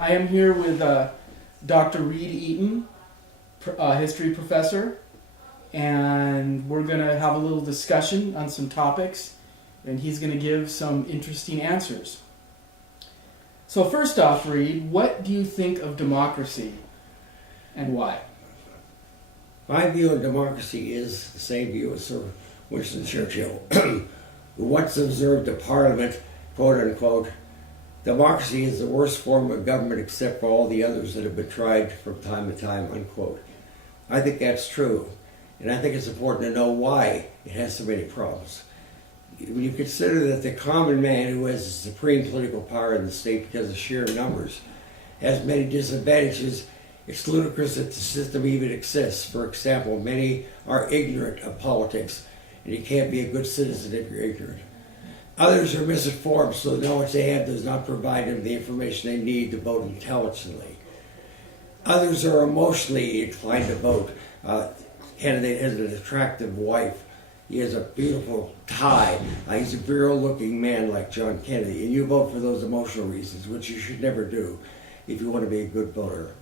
I am here with Dr. Reed Eaton, history professor, and we're going to have a little discussion on some topics, and he's going to give some interesting answers. So first off, Reed, what do you think of democracy and why? My view of democracy is the same view as Sir Winston Churchill, who once observed to Parliament, quote unquote, "Democracy is the worst form of government except for all the others that have been tried from time to time," unquote. I think that's true, and I think it's important to know why it has so many problems. When you consider that the common man who has the supreme political power in the state because of sheer numbers has many disadvantages, it's ludicrous that the system even exists. For example, many are ignorant of politics, and you can't be a good citizen if you're ignorant. Others are misinformed, so the knowledge they have does not provide them the information they need to vote intelligently. Others are emotionally inclined to vote. Candidate has an attractive wife. He has a beautiful tie. He's a virile-looking man like John Kennedy, and you vote for those emotional reasons, which you should never do if you want to be a good voter.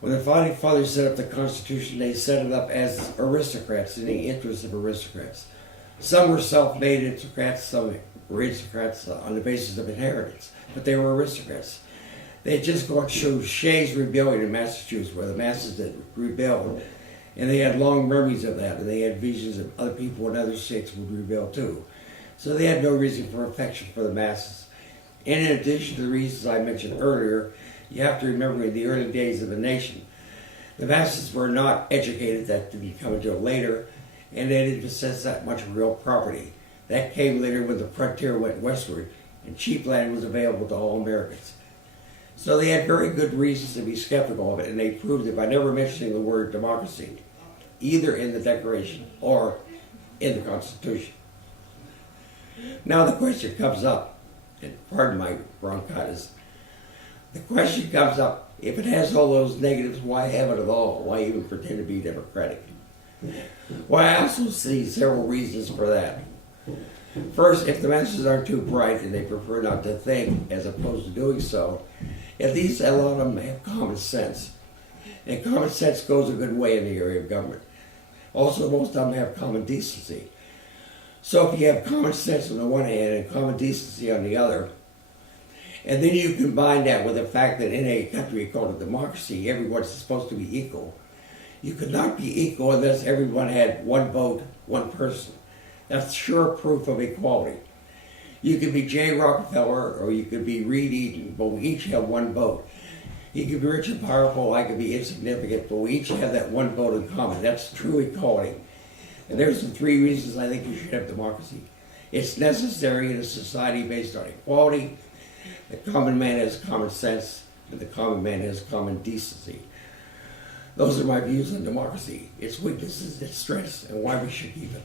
When the Founding Fathers set up the Constitution, they set it up as aristocrats in the interest of aristocrats. Some were self-made aristocrats, some were aristocrats on the basis of inheritance, but they were aristocrats. They had just gone through Shays' Rebellion in Massachusetts, where the masses had rebelled, and they had long memories of that, and they had visions of other people in other states would rebel too. So they had no reason for affection for the masses. And in addition to the reasons I mentioned earlier, you have to remember in the early days of the nation, the masses were not educated. That didn't come until later, and they didn't possess that much real property. That came later when the frontier went westward, and cheap land was available to all Americans. So they had very good reasons to be skeptical of it, and they proved it by never mentioning the word democracy, either in the Declaration or in the Constitution. Now the question comes up, and pardon my bronchitis, the question comes up, if it has all those negatives, why have it at all? Why even pretend to be democratic? Well, I also see several reasons for that. First, if the masses are too bright and they prefer not to think as opposed to doing so, at least a lot of them have common sense. And common sense goes a good way in the area of government. Also, most of them have common decency. So if you have common sense on the one hand and common decency on the other, and then you combine that with the fact that in a country called a democracy, everyone's supposed to be equal. You could not be equal unless everyone had one vote, one person. That's sure proof of equality. You could be J. Rockefeller or you could be Reed Eaton, but we each have one vote. You could be rich and powerful, I could be insignificant, but we each have that one vote in common. That's true equality. And there's the three reasons I think you should have democracy. It's necessary in a society based on equality. The common man has common sense, and the common man has common decency. Those are my views on democracy, its weaknesses, its strengths, and why we should keep it.